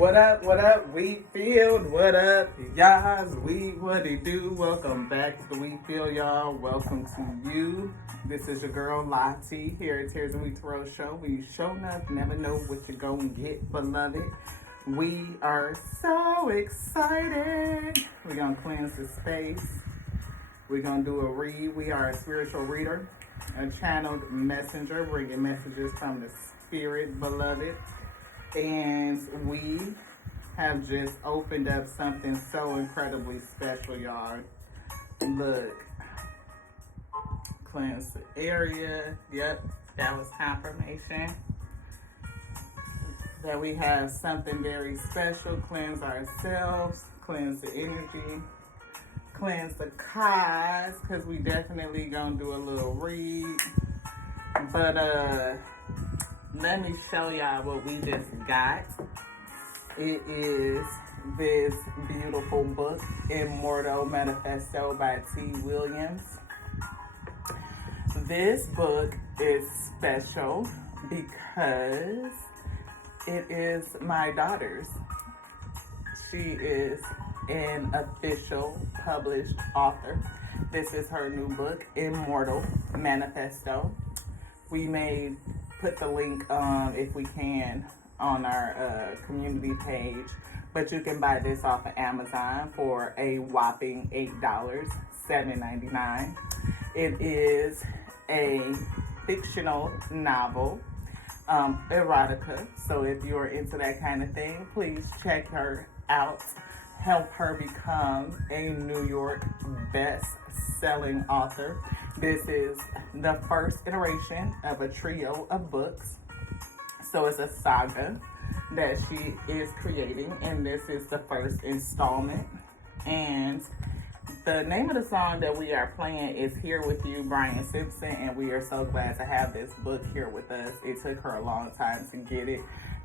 What up, Wheat Field? What up, y'all? What it do? Welcome back to the Wheat Field, y'all. Welcome to you. This is your girl, Lottie, here at Tears of Wheat Tarot Show. Where you show enough, never know what you're going to get, beloved. We are so excited. We're going to cleanse the space. We're going to do a read. We are a spiritual reader, a channeled messenger, bringing messages from the spirit, beloved. And we have just opened up something so incredibly special, y'all. Look. Cleanse the area. Yep, that was confirmation that we have something very special. Cleanse ourselves, cleanse the energy, cleanse the cause, because we definitely gonna do a little read. But let me show y'all what we just got. It is this beautiful book, Immortal Manifesto by T. Williams. This book is special because it is my daughter's. She is an official published author. This is her new book, Immortal Manifesto. We may put the link, if we can, on our community page, but you can buy this off of Amazon for a whopping $8, $7.99. It is a fictional novel, erotica. So if you're into that kind of thing, please check her out. Help her become a New York best-selling author. This is the first iteration of a trio of books. So it's a saga that she is creating, and this is the first installment. And the name of the song that we are playing is Here With You, Brian Simpson, and we are so glad to have this book here with us. It took her a long time to get it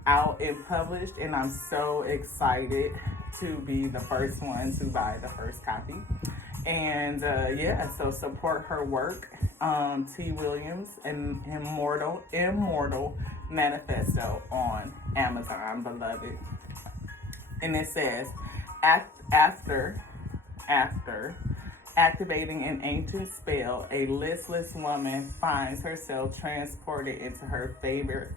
out and published, and I'm so excited to be the first one to buy the first copy. And yeah, so support her work. T. Williams and Immortal Manifesto on Amazon, beloved. And it says, after activating an ancient spell, a listless woman finds herself transported into her favorite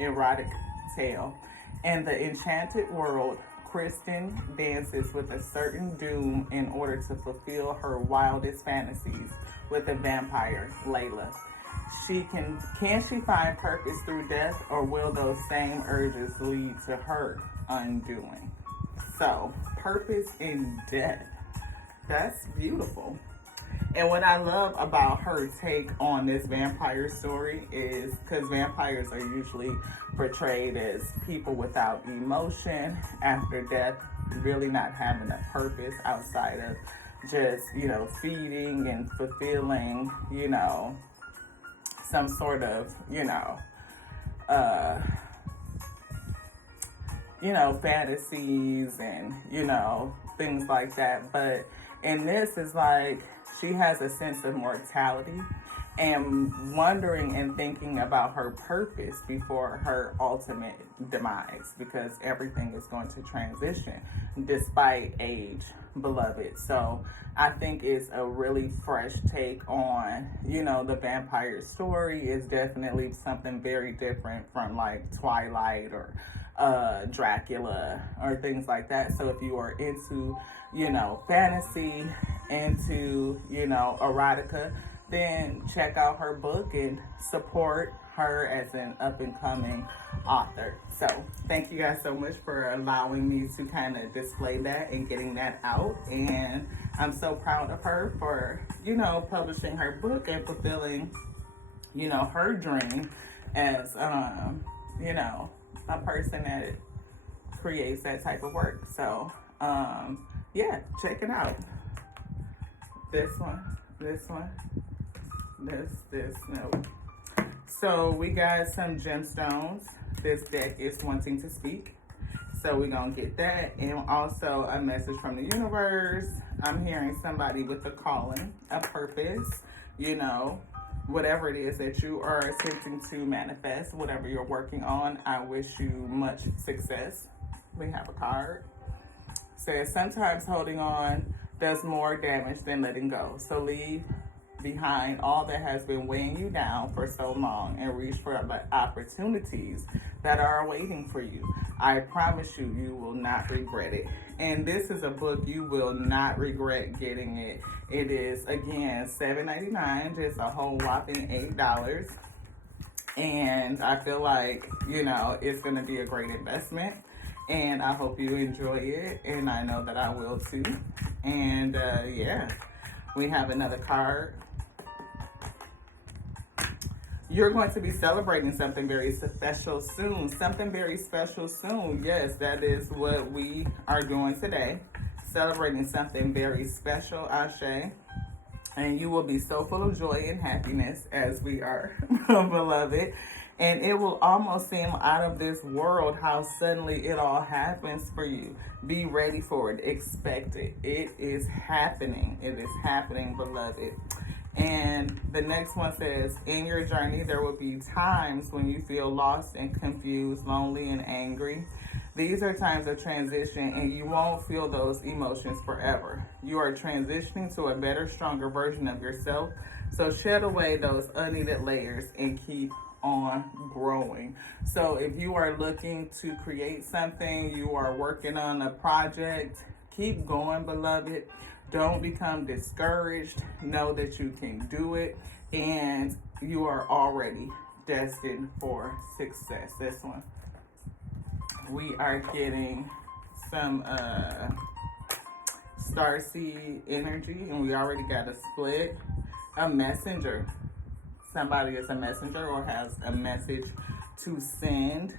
erotic tale. In the enchanted world, Kristen dances with a certain doom in order to fulfill her wildest fantasies with the vampire, Layla. Can she find purpose through death, or will those same urges lead to her undoing? So, purpose in death. That's beautiful. And what I love about her take on this vampire story is because vampires are usually portrayed as people without emotion after death, really not having a purpose outside of just, feeding and fulfilling, some sort of, fantasies and, things like that. But in this is like, she has a sense of mortality and wondering and thinking about her purpose before her ultimate demise, because everything is going to transition despite age, beloved. So I think it's a really fresh take on, the vampire story is definitely something very different from like Twilight or Dracula or things like that. So if you are into, fantasy, into, erotica, then check out her book and support her as an up-and-coming author. So thank you guys so much for allowing me to kind of display that and getting that out. And I'm so proud of her for, publishing her book and fulfilling, her dream as, a person that creates that type of work. So, yeah, check it out. This one, no. So we got some gemstones. This deck is wanting to speak. So we're going to get that. And also a message from the universe. I'm hearing somebody with a calling, a purpose, whatever it is that you are attempting to manifest, whatever you're working on, I wish you much success. We have a card. Says, sometimes holding on does more damage than letting go. So leave behind all that has been weighing you down for so long and reach for the opportunities that are awaiting for you. I promise you, you will not regret it. And this is a book you will not regret getting it. It is, again, $7.99, just a whole whopping $8. And I feel like, you know, it's going to be a great investment. And I hope you enjoy it. And I know that I will too. And yeah, we have another card. You're going to be celebrating something very special soon. Something very special soon. Yes, that is what we are doing today. Celebrating something very special, Ashe. And you will be so full of joy and happiness as we are, beloved. And it will almost seem out of this world how suddenly it all happens for you. Be ready for it. Expect it. It is happening. It is happening, beloved. And the next one says, in your journey, there will be times when you feel lost and confused, lonely and angry. These are times of transition, and you won't feel those emotions forever. You are transitioning to a better, stronger version of yourself. So shed away those unneeded layers and keep on growing. So if you are looking to create something, you are working on a project, keep going, beloved. Don't become discouraged. Know that you can do it, and you are already destined for success. This one, we are getting some starseed energy, and we already got a split. A messenger. Somebody is a messenger or has a message to send,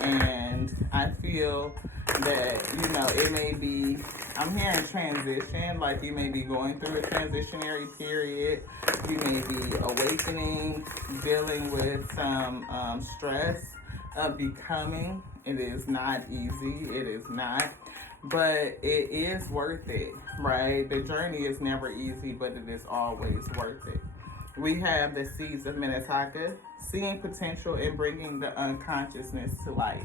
and I feel that, you know, it may be, I'm hearing transition, like you may be going through a transitionary period. You may be awakening, dealing with some stress of becoming. It is not easy. It is not. But it is worth it, right? The journey is never easy, but it is always worth it. We have the seeds of Minnetonka, seeing potential and bringing the unconsciousness to life.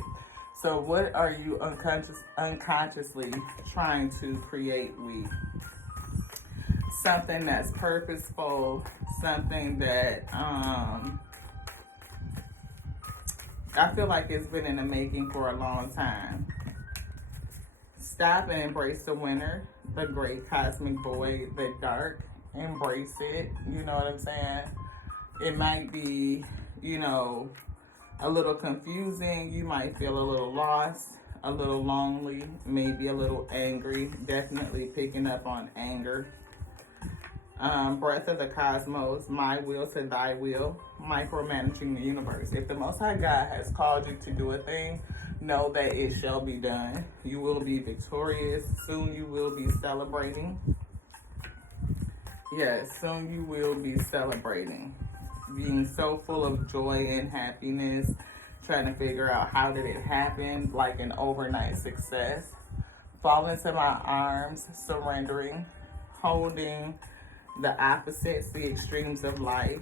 So what are you unconsciously trying to create with? Something that's purposeful, something that I feel like it's been in the making for a long time. Stop and embrace the winter, the great cosmic void, the dark. Embrace it. You know what I'm saying? It might be, you know, a little confusing. You might feel a little lost, a little lonely, maybe a little angry. Definitely picking up on anger. Breath of the cosmos, my will to thy will, micromanaging the universe. If the Most High God has called you to do a thing, know that it shall be done. You will be victorious. Soon you will be celebrating. Yes, soon you will be celebrating. Being so full of joy and happiness, trying to figure out how did it happen, like an overnight success. Fall into my arms, surrendering, holding the opposites, the extremes of life.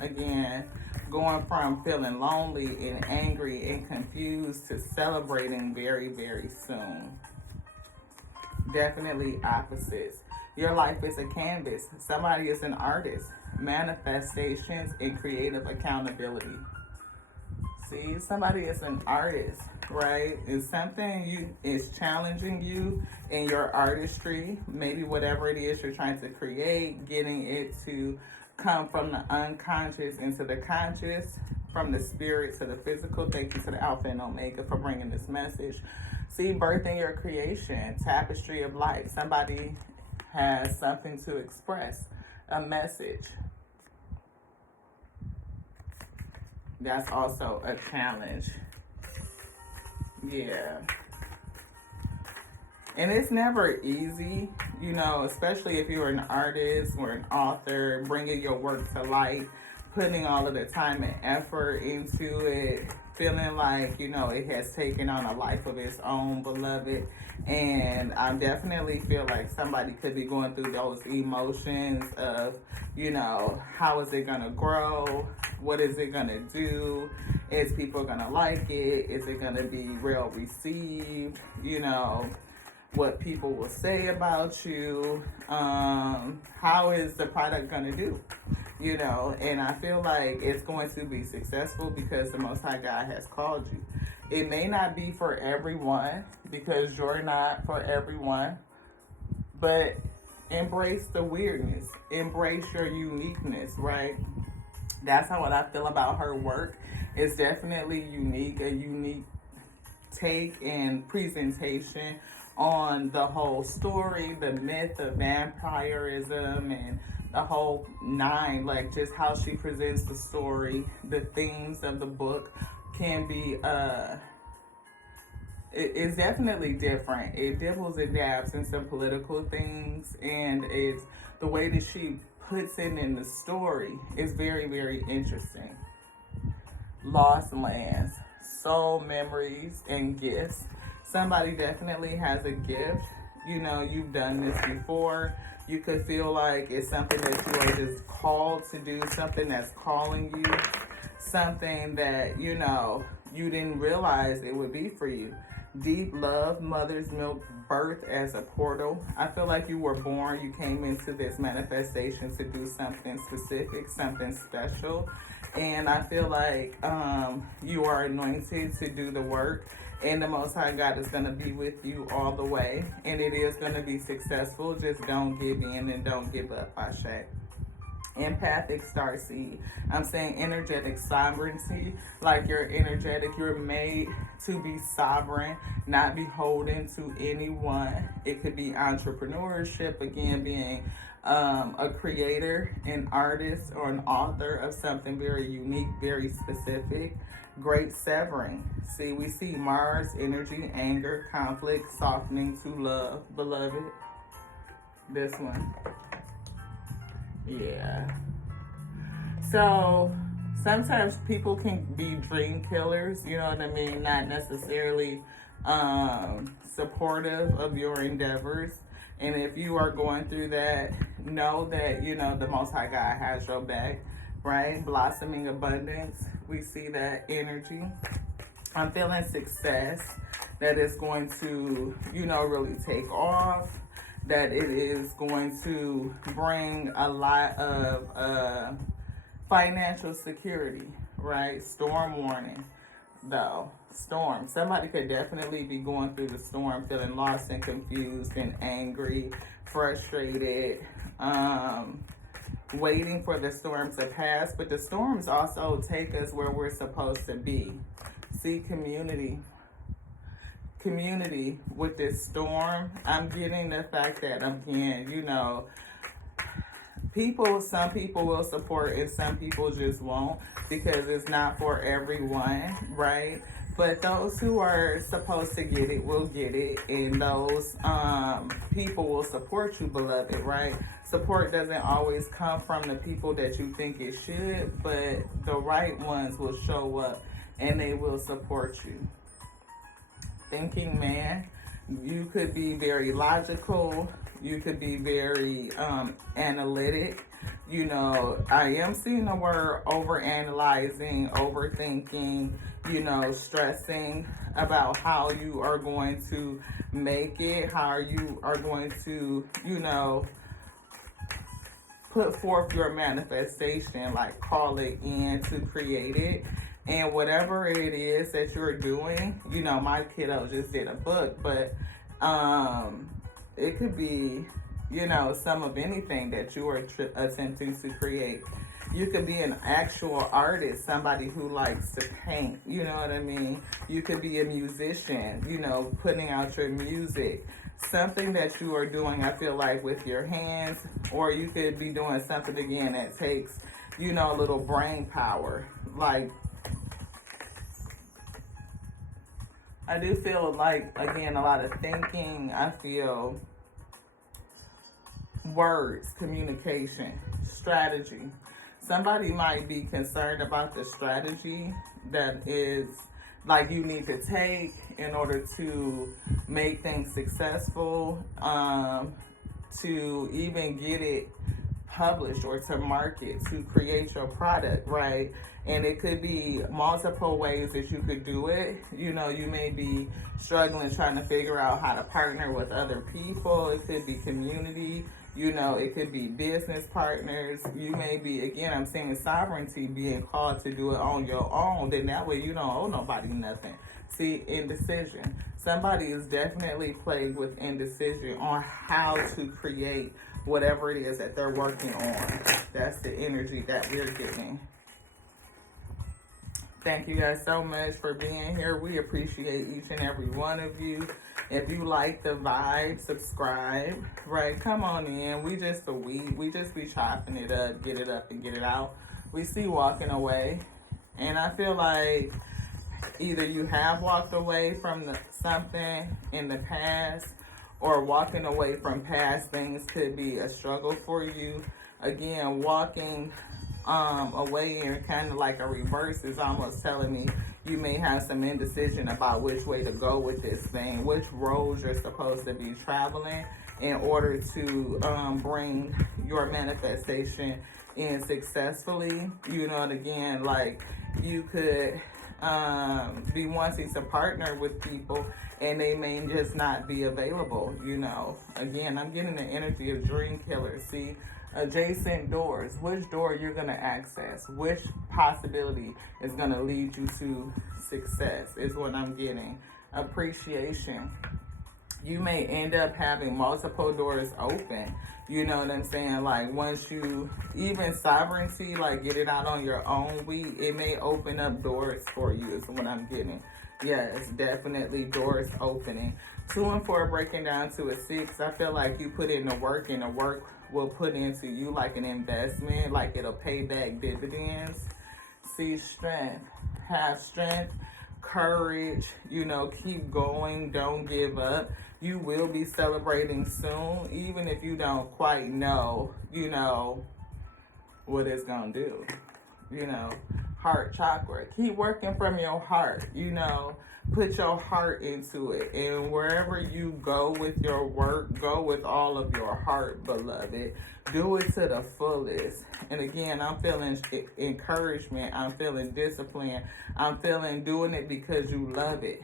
Again, going from feeling lonely and angry and confused to celebrating very, very soon. Definitely opposites. Your life is a canvas. Somebody is an artist. Manifestations and creative accountability. See, somebody is an artist, right? It's something is challenging you in your artistry. Maybe whatever it is you're trying to create, getting it to come from the unconscious into the conscious, from the spirit to the physical. Thank you to the Alpha and Omega for bringing this message. See, birthing your creation, tapestry of life. Somebody has something to express, a message. That's also a challenge. Yeah. And it's never easy, you know, especially if you're an artist or an author, bringing your work to light, putting all of the time and effort into it, feeling like, you know, it has taken on a life of its own, beloved. And I definitely feel like somebody could be going through those emotions of, you know, how is it going to grow? What is it going to do? Is people going to like it? Is it going to be well received? You know, what people will say about you. How is the product going to do? You know, and I feel like it's going to be successful because the Most High God has called you. It may not be for everyone because you're not for everyone, but embrace the weirdness, embrace your uniqueness, right? That's how what I feel about her work. It's definitely unique, a unique take and presentation on the whole story, the myth of vampirism, and the whole nine, like just how she presents the story, the themes of the book can be it's definitely different. It dibbles and dabs in some political things, and it's the way that she puts it in the story is very, very interesting. Lost lands, soul memories, and gifts. Somebody definitely has a gift. You know, you've done this before. You could feel like it's something that you are just called to do, something that's calling you, something that, you know, you didn't realize it would be for you. Deep love, mother's milk, birth as a portal. I feel like you were born, you came into this manifestation to do something specific, something special. And I feel like you are anointed to do the work. And the Most High God is going to be with you all the way. And it is going to be successful. Just don't give in and don't give up, Ashe. Empathic starseed. I'm saying energetic sovereignty. Like you're energetic. You're made to be sovereign, not beholden to anyone. It could be entrepreneurship. Again, being a creator, an artist, or an author of something very unique, very specific. Great severing. See, we see Mars, energy, anger, conflict, softening to love, beloved. This one. Yeah. So sometimes people can be dream killers, you know what I mean? Not necessarily supportive of your endeavors. And if you are going through that, know that, you know, the Most High God has your back, right? Blossoming abundance. We see that energy. I'm feeling success, that is going to, you know, really take off, that it is going to bring a lot of financial security, right? Storm warning, though. Storm. Somebody could definitely be going through the storm, feeling lost and confused and angry, frustrated, waiting for the storm to pass. But the storms also take us where we're supposed to be. See, community with this storm. I'm getting the fact that, again, you know, some people will support and some people just won't, because it's not for everyone, right? But those who are supposed to get it will get it, and those people will support you, beloved, right? Support doesn't always come from the people that you think it should, but the right ones will show up and they will support you. Thinking man, you could be very logical, you could be very analytic. You know, I am seeing the word overanalyzing, overthinking, you know, stressing about how you are going to make it, how you are going to, you know, put forth your manifestation, like call it in to create it. And whatever it is that you're doing, you know, my kiddo just did a book, but it could be, you know, some of anything that you are attempting to create. You could be an actual artist, somebody who likes to paint, you know what I mean? You could be a musician, you know, putting out your music. Something that you are doing, I feel like, with your hands, or you could be doing something, again, that takes, you know, a little brain power. Like, I do feel like, again, a lot of thinking. I feel words, communication, strategy. Somebody might be concerned about the strategy that is like you need to take in order to make things successful, to even get it published or to market, to create your product, right? And it could be multiple ways that you could do it. You know, you may be struggling trying to figure out how to partner with other people. It could be community. You know, it could be business partners. You may be, again, I'm saying sovereignty, being called to do it on your own. Then that way you don't owe nobody nothing. See, indecision. Somebody is definitely plagued with indecision on how to create whatever it is that they're working on. That's the energy that we're getting. Thank you guys so much for being here. We appreciate each and every one of you. If you like the vibe, subscribe, right? Come on in. We just be chopping it up, get it up and get it out. We see walking away. And I feel like either you have walked away from something in the past, or walking away from past things could be a struggle for you. Again, walking away in kind of like a reverse is almost telling me you may have some indecision about which way to go with this thing, which roads you're supposed to be traveling in order to bring your manifestation in successfully. You know, and again, like you could be wanting to partner with people and they may just not be available. You know, again, I'm getting the energy of dream killers. See, adjacent doors, which door you're going to access, which possibility is going to lead you to success is what I'm getting. Appreciation. You may end up having multiple doors open. You know what I'm saying? Like once you, even sovereignty, like get it out on your own, it may open up doors for you is what I'm getting. Yes, definitely doors opening. 2 and 4 breaking down to a 6. I feel like you put in the work and the work will put into you like an investment, like it'll pay back dividends. See, strength. Have strength, courage, you know, keep going, don't give up. You will be celebrating soon, even if you don't quite know, you know, what it's gonna do. You know, heart chakra. Keep working from your heart, you know. Put your heart into it. And wherever you go with your work, go with all of your heart, beloved. Do it to the fullest. And again, I'm feeling encouragement. I'm feeling discipline. I'm feeling doing it because you love it.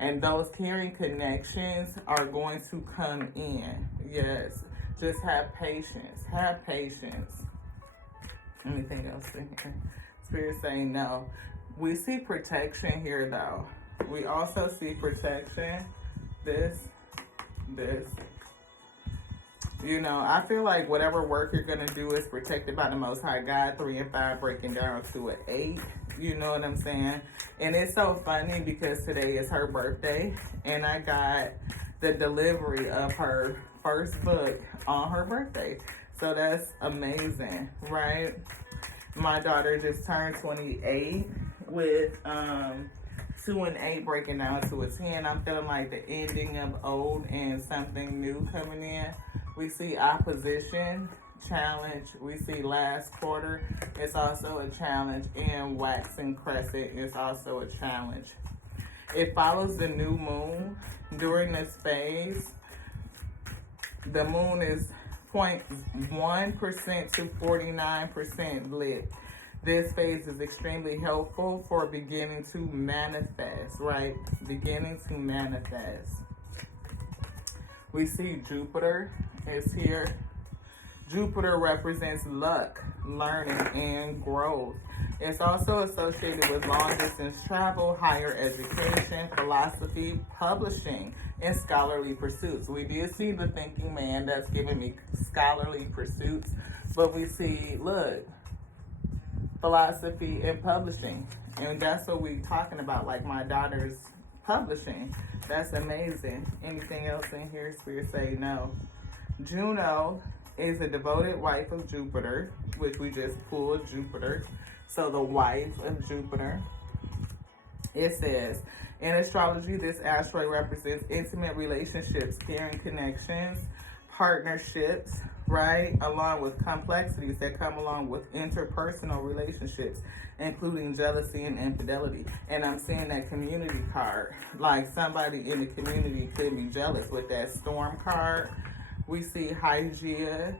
And those caring connections are going to come in. Yes. Just have patience. Have patience. Anything else in here? Spirit saying no. We see protection here, though. We also see protection. This. You know, I feel like whatever work you're going to do is protected by the Most High God. 3 and 5 breaking down to an 8. You know what I'm saying? And it's so funny because today is her birthday. And I got the delivery of her first book on her birthday. So that's amazing, right? My daughter just turned 28 with 2 and 8 breaking down to a 10. I'm feeling like the ending of old and something new coming in. We see opposition, challenge. We see last quarter. It's also a challenge. And waxing crescent is also a challenge. It follows the new moon. During this phase, the moon is 0.1% to 49% lit. This phase is extremely helpful for beginning to manifest, right? Beginning to manifest. We see Jupiter is here. Jupiter represents luck, learning, and growth. It's also associated with long-distance travel, higher education, philosophy, publishing, and scholarly pursuits. We did see the thinking man that's giving me scholarly pursuits, but we see, look, philosophy and publishing. And that's what we're talking about, like my daughter's publishing. That's amazing. Anything else in here? Spirit say no. Juno is a devoted wife of Jupiter, which we just pulled Jupiter. So the wife of Jupiter. It says, in astrology, this asteroid represents intimate relationships, caring connections, partnerships, right? Along with complexities that come along with interpersonal relationships, including jealousy and infidelity. And I'm seeing that community card, like somebody in the community could be jealous with that storm card. We see Hygeia.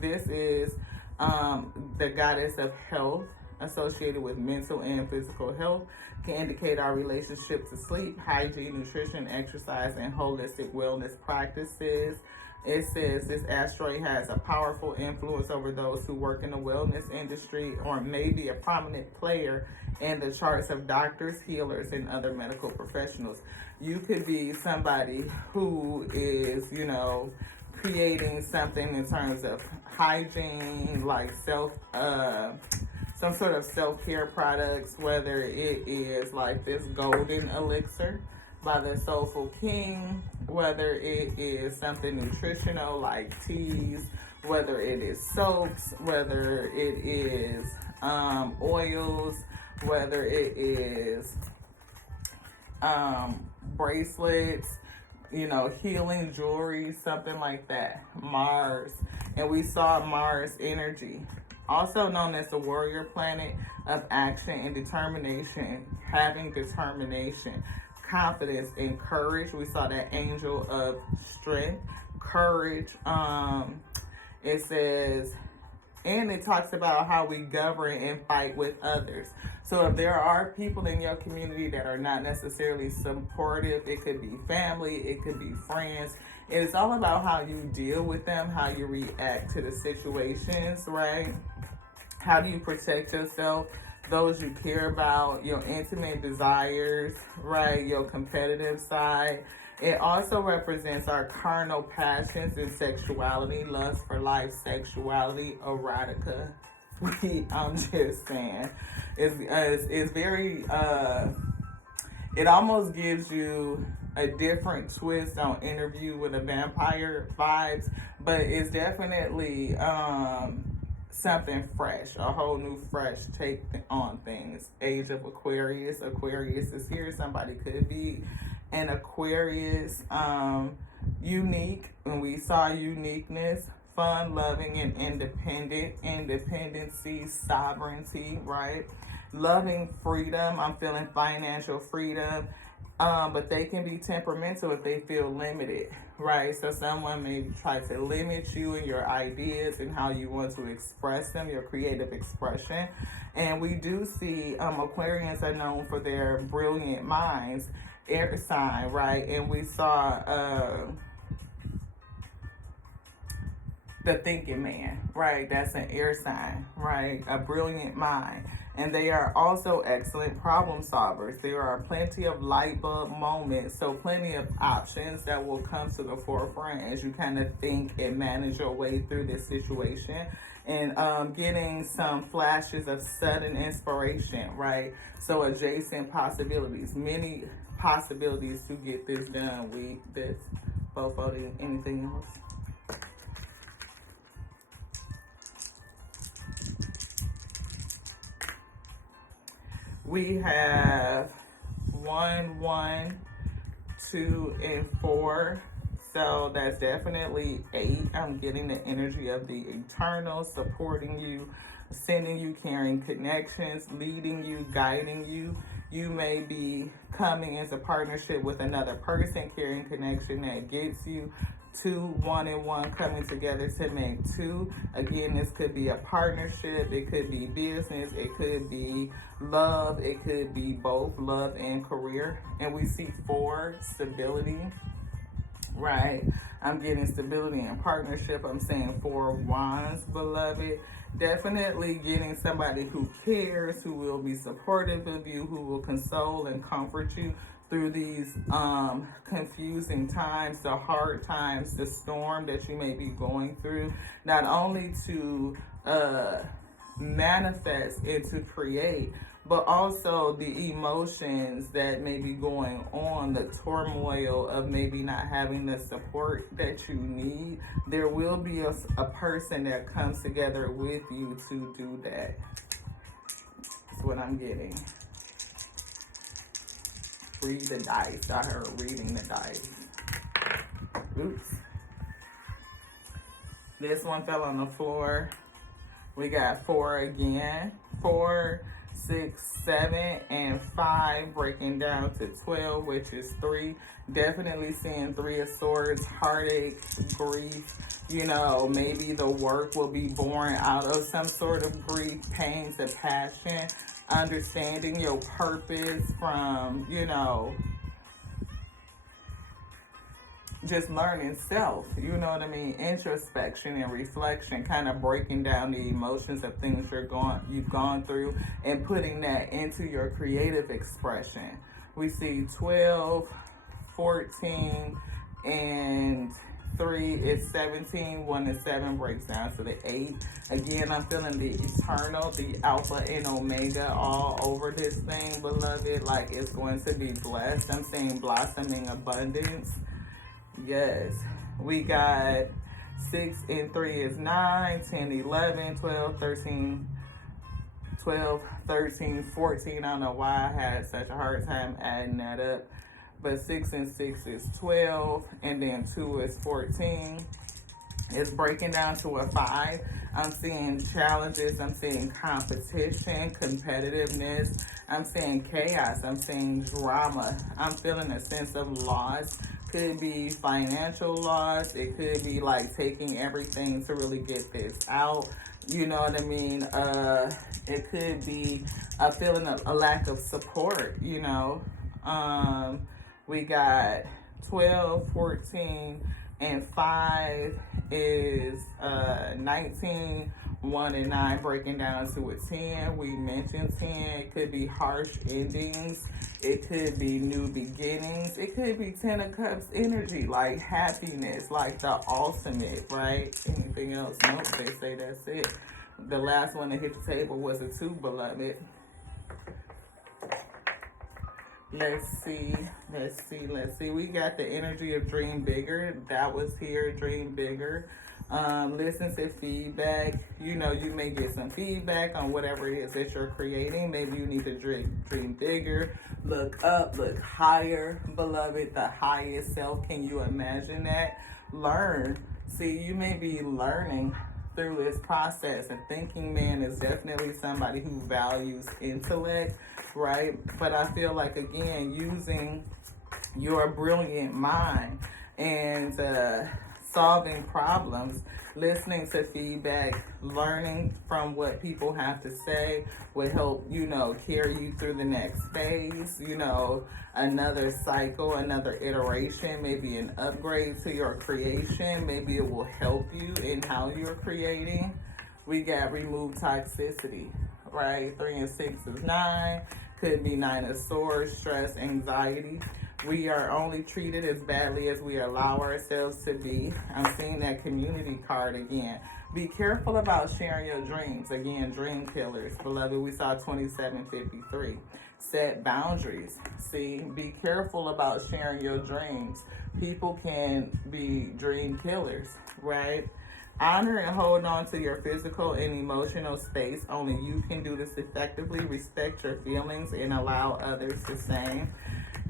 This is the goddess of health, associated with mental and physical health, can indicate our relationship to sleep, hygiene, nutrition, exercise, and holistic wellness practices. It says this asteroid has a powerful influence over those who work in the wellness industry or may be a prominent player in the charts of doctors, healers, and other medical professionals. You could be somebody who is, creating something in terms of hygiene, like some sort of self-care products, whether it is like this golden elixir by the Soulful King, whether it is something nutritional like teas, whether it is soaps, whether it is oils, whether it is bracelets, healing jewelry, something like that. Mars. And we saw Mars energy, also known as the warrior planet of action and determination, having determination, confidence, and courage. We saw that angel of strength, courage. It says, and it talks about how we govern and fight with others. So if there are people in your community that are not necessarily supportive, it could be family, it could be friends. It's all about how you deal with them, how you react to the situations, right? How do you protect yourself, those you care about, your intimate desires, right? Your competitive side. It also represents our carnal passions and sexuality, lust for life, sexuality, erotica. I'm just saying, it's very, it almost gives you a different twist on Interview with a Vampire vibes, but it's definitely something fresh, a whole new fresh take on things. Age of Aquarius. Aquarius is here. Somebody could be an Aquarius. Unique, and we saw uniqueness, fun, loving, and independent. Independency, sovereignty, right? Loving freedom. I'm feeling financial freedom. But they can be temperamental if they feel limited, right? So someone may try to limit you and your ideas and how you want to express them, your creative expression. And we do see Aquarians are known for their brilliant minds, air sign, right? And we saw the thinking man, right? That's an air sign, right? A brilliant mind. And they are also excellent problem solvers. There are plenty of light bulb moments, so plenty of options that will come to the forefront as you kind of think and manage your way through this situation. And getting some flashes of sudden inspiration, right? So adjacent possibilities, many possibilities to get this done. Anything else? We have 1, 1, 2, and 4. So that's definitely 8. I'm getting the energy of the eternal, supporting you, sending you caring connections, leading you, guiding you. You may be coming into partnership with another person, carrying connection that gets you 2, 1 and 1 coming together to make 2. Again, this could be a partnership, it could be business, it could be love, it could be both love and career. And we see 4, stability, right? I'm getting stability and partnership. I'm saying 4 wands, beloved. Definitely getting somebody who cares, who will be supportive of you, who will console and comfort you through these confusing times, the hard times, the storm that you may be going through, not only to manifest and to create, but also the emotions that may be going on, the turmoil of maybe not having the support that you need. There will be a person that comes together with you to do that. That's what I'm getting. Read the dice. I heard reading the dice. Oops. This one fell on the floor. We got 4 again. 4, 6, 7, and 5, breaking down to 12, which is 3. Definitely seeing 3 of Swords, heartache, grief. You know, maybe the work will be born out of some sort of grief, pain to passion, understanding your purpose from, you know, just learning self, you know what I mean? Introspection and reflection, kind of breaking down the emotions of things you've gone through and putting that into your creative expression. We see 12, 14, and 3 is 17. 1 and 7 breaks down to the 8. Again, I'm feeling the eternal, the alpha and omega all over this thing, beloved. Like it's going to be blessed. I'm seeing blossoming abundance. Yes, we got 6 and 3 is 9, 10, 11, 12, 13, 14. I don't know why I had such a hard time adding that up. But 6 and 6 is 12, and then 2 is 14. It's breaking down to a 5. I'm seeing challenges. I'm seeing competition, competitiveness. I'm seeing chaos. I'm seeing drama. I'm feeling a sense of loss. Could be financial loss. It could be like taking everything to really get this out. You know what I mean? It could be a feeling of a lack of support, you know. We got 12, 14, and 5 is 19. 1 and 9 breaking down to a 10. We mentioned 10. It could be harsh endings. It could be new beginnings. It could be 10 of Cups energy, like happiness, like the ultimate, right? Anything else? Nope, they say that's it. The last one that hit the table was a 2, beloved. Let's see. We got the energy of dream bigger. That was here, dream bigger. Listen to feedback. You know, you may get some feedback on whatever it is that you're creating. Maybe you need to dream bigger. Look up, look higher, beloved. The highest self. Can you imagine that? Learn. See, you may be learning through this process. A thinking man is definitely somebody who values intellect, right? But I feel like, again, using your brilliant mind and solving problems, listening to feedback, learning from what people have to say will help, you know, carry you through the next phase, you know, another cycle, another iteration, maybe an upgrade to your creation. Maybe it will help you in how you're creating. We got remove toxicity, right? 3 and 6 is 9. Could be 9 of Swords, stress, anxiety. We are only treated as badly as we allow ourselves to be. I'm seeing that community card again. Be careful about sharing your dreams. Again, dream killers. Beloved, we saw 2753. Set boundaries. See, be careful about sharing your dreams. People can be dream killers, right? Honor and hold on to your physical and emotional space. Only you can do this effectively. Respect your feelings and allow others the same.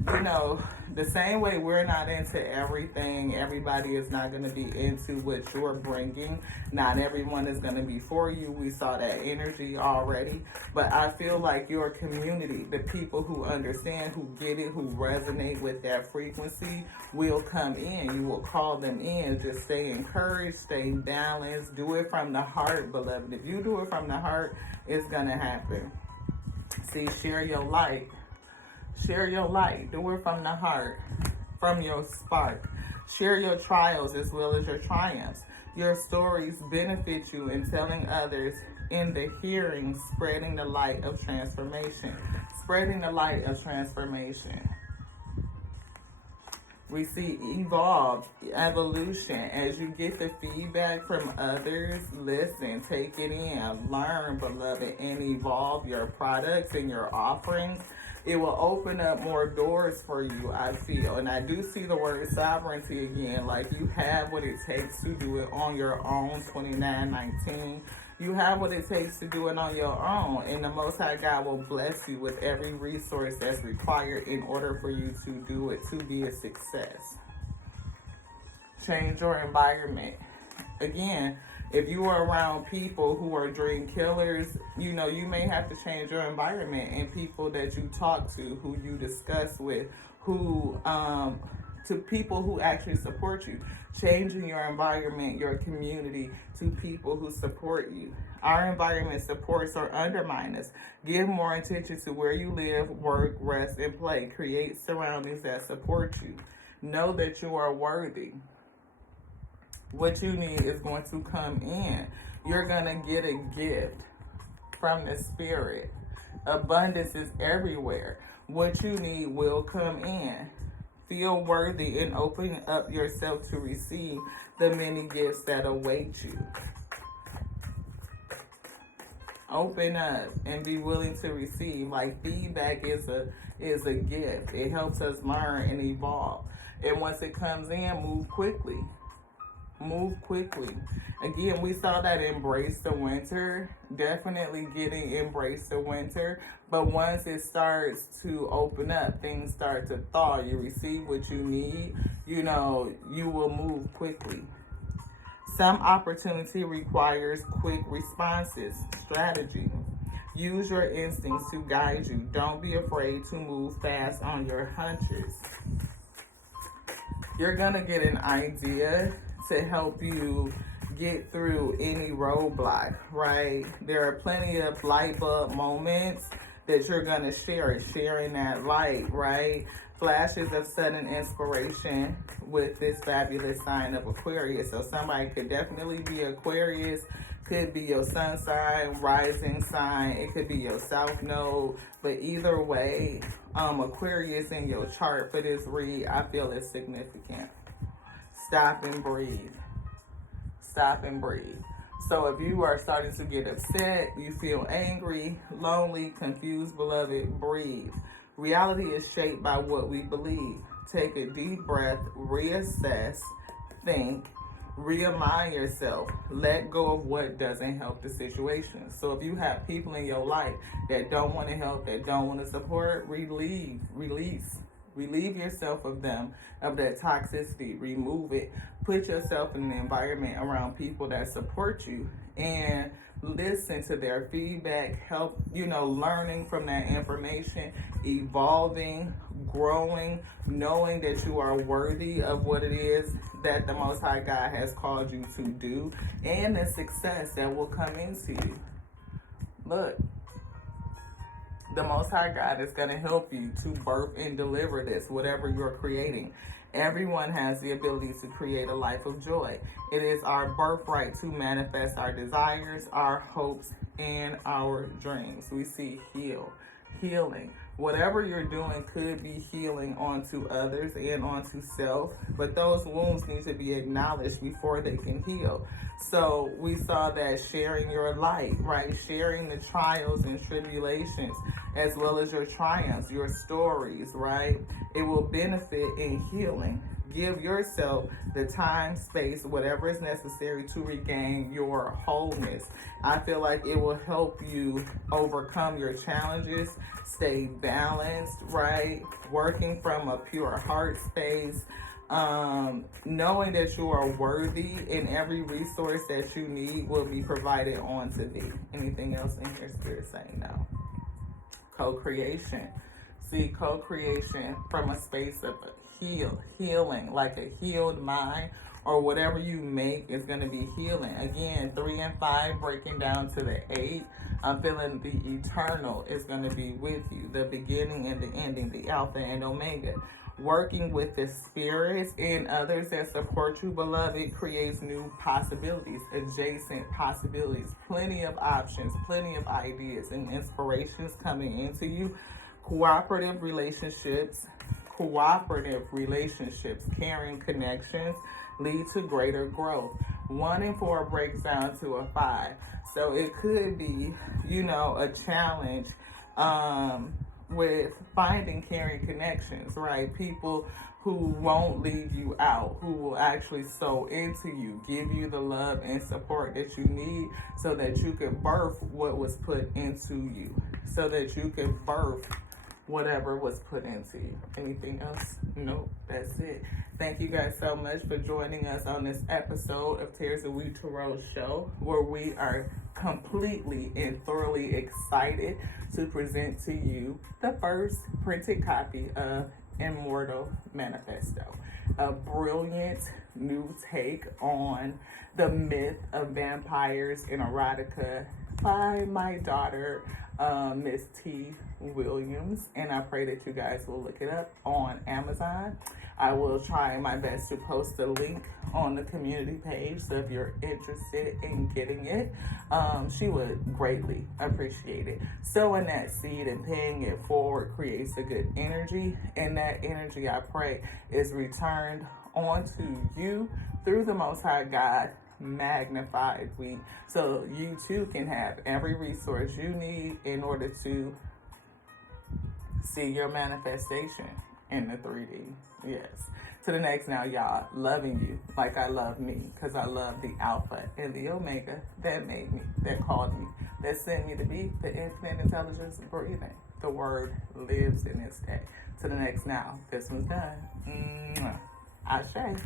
You know, the same way we're not into everything, everybody is not going to be into what you're bringing. Not everyone is going to be for you. We saw that energy already. But I feel like your community, the people who understand, who get it, who resonate with that frequency, will come in. You will call them in. Just stay encouraged, stay balanced. Do it from the heart, beloved. If you do it from the heart, it's going to happen. See, share your light. Share your light. Do it from the heart, from your spark. Share your trials as well as your triumphs. Your stories benefit you in telling others in the hearing, spreading the light of transformation. Spreading the light of transformation. We see evolve, evolution. As you get the feedback from others, listen, take it in, learn, beloved, and evolve your products and your offerings. It will open up more doors for you, I feel. And I do see the word sovereignty again. Like, you have what it takes to do it on your own, 2919. You have what it takes to do it on your own. And the Most High God will bless you with every resource that's required in order for you to do it, to be a success. Change your environment. Again, if you are around people who are dream killers, you know, you may have to change your environment and people that you talk to, who you discuss with, who, to people who actually support you. Changing your environment, your community, to people who support you. Our environment supports or undermines us. Give more attention to where you live, work, rest, and play. Create surroundings that support you. Know that you are worthy. What you need is going to come in. You're going to get a gift from the Spirit. Abundance is everywhere. What you need will come in. Feel worthy and open up yourself to receive the many gifts that await you. Open up and be willing to receive. Like, feedback is a gift. It helps us learn and evolve. And once it comes in, move quickly. Move quickly. Again, we saw that embrace the winter. Definitely getting embrace the winter. But once it starts to open up, things start to thaw. You receive what you need. You know, you will move quickly. Some opportunity requires quick responses. Strategy. Use your instincts to guide you. Don't be afraid to move fast on your hunches. You're going to get an idea to help you get through any roadblock, right? There are plenty of light bulb moments that you're going to share, sharing that light, right? Flashes of sudden inspiration with this fabulous sign of Aquarius. So somebody could definitely be Aquarius, could be your sun sign, rising sign, it could be your south node, but either way, Aquarius in your chart for this read, I feel is significant. Stop and breathe. Stop and breathe. So if you are starting to get upset, you feel angry, lonely, confused, beloved, breathe. Reality is shaped by what we believe. Take a deep breath, reassess, think, remind yourself, let go of what doesn't help the situation. So if you have people in your life that don't want to help, that don't want to support, release. Relieve yourself of them, of that toxicity. Remove it. Put yourself in an environment around people that support you and listen to their feedback. Help, learning from that information, evolving, growing, knowing that you are worthy of what it is that the Most High God has called you to do, and the success that will come into you. Look. The Most High God is going to help you to birth and deliver this, whatever you're creating. Everyone has the ability to create a life of joy. It is our birthright to manifest our desires, our hopes, and our dreams. We see healing. Whatever you're doing could be healing onto others and onto self, but those wounds need to be acknowledged before they can heal. So we saw that sharing your light, right? Sharing the trials and tribulations, as well as your triumphs, your stories, right? It will benefit in healing. Give yourself the time, space, whatever is necessary to regain your wholeness. I feel like it will help you overcome your challenges, stay balanced, right? Working from a pure heart space, knowing that you are worthy and every resource that you need will be provided onto thee. Anything else in here, Spirit saying no? Co-creation. See, co-creation from a space of healing, like a healed mind, or whatever you make is going to be healing. Again, 3 and 5 breaking down to the 8. I'm feeling the eternal is going to be with you, the beginning and the ending, the Alpha and Omega. Working with the spirits and others that support you, beloved, creates new possibilities, adjacent possibilities, plenty of options, plenty of ideas and inspirations coming into you. Cooperative relationships, caring connections lead to greater growth. 1 and 4 breaks down to a 5. So it could be, a challenge with finding caring connections, right? People who won't leave you out, who will actually sow into you, give you the love and support that you need so that you can birth what was put into you, so that you can birth whatever was put into you. Anything else? Nope, that's it. Thank you guys so much for joining us on this episode of Tears of We Tarot Show, where we are completely and thoroughly excited to present to you the first printed copy of Immortal Manifesto, a brilliant new take on the myth of vampires and erotica by my daughter, Miss T. Williams, and I pray that you guys will look it up on Amazon. I will try my best to post a link on the community page, so if you're interested in getting it, she would greatly appreciate it. Sowing that seed and paying it forward creates a good energy, and that energy, I pray, is returned onto you through the Most High God, magnified so you too can have every resource you need in order to see your manifestation in the 3D. Yes. To the next now, y'all. Loving you like I love me, because I love the Alpha and the Omega that made me, that called me, that sent me to be the infinite intelligence breathing. The word lives in this day. To the next now. This one's done. Ashe.